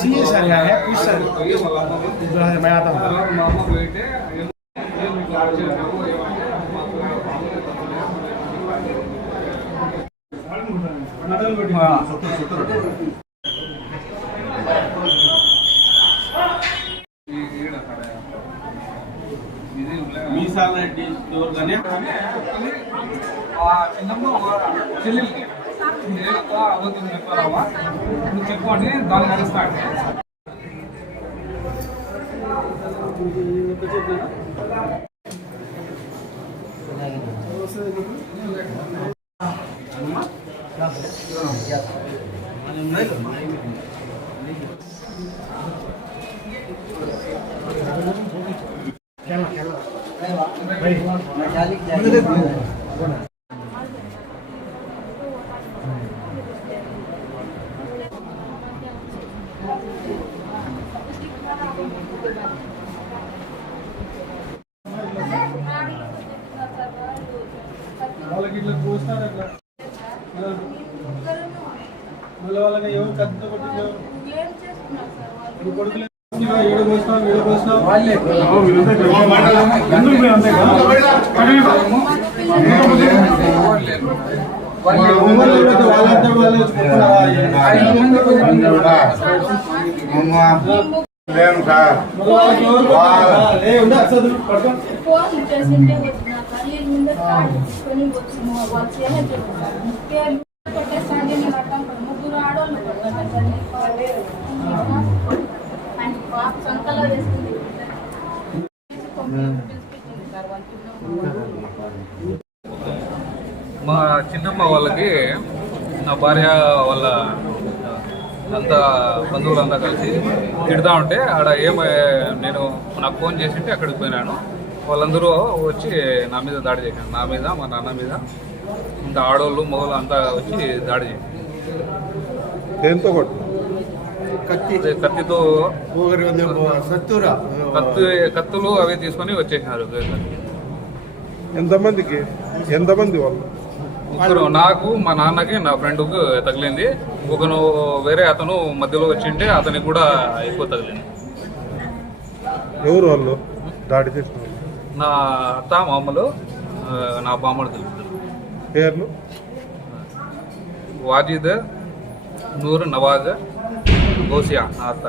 CS है कुछ sir मैं आता हूँ మీసాలంటే ఎవరికనే చెల్లెలకి అవతల చెప్పారమ్మా నువ్వు చెప్పండి దానికి అడుస్తాడు వాళ్ళకి ఇట్లా చూస్తారు అట్లా మళ్ళీ వాళ్ళని ఎవరు కత్తితో కొట్టిందో కొడుకులు మా చిన్నమ్మ వాళ్ళకి నా భార్య వాళ్ళ అంతా బంధువులంతా కలిసి తిడతా ఉంటే ఆడ నేను నాకు ఫోన్ చేసింటే అక్కడికి పోయినాను. వాళ్ళందరూ వచ్చి నా మీద దాడి చేశాను, నా మీద మా నాన్న మీద. ఇంత ఆడవాళ్ళు మగవాళ్ళు అంతా వచ్చి దాడి చేశారు. కత్తితో కత్తులు అవి తీసుకొని వచ్చేసినారు. ఎంతమంది వాళ్ళు? ముగ్గురు. నాకు, మా నాన్నకి, నా ఫ్రెండ్కు తగిలింది. ఒకను వేరే అతను మధ్యలో వచ్చింటే అతనికి కూడా ఎక్కువ తగిలింది. ఎవరు వాళ్ళు దాడి చేసిన? నా అత్త, మామూలు, నా బామ్మడు తెలుస్తుంది. పేర్లు? వాజిద్, నూర్, నవాజ్, గోసియా నా అత్త.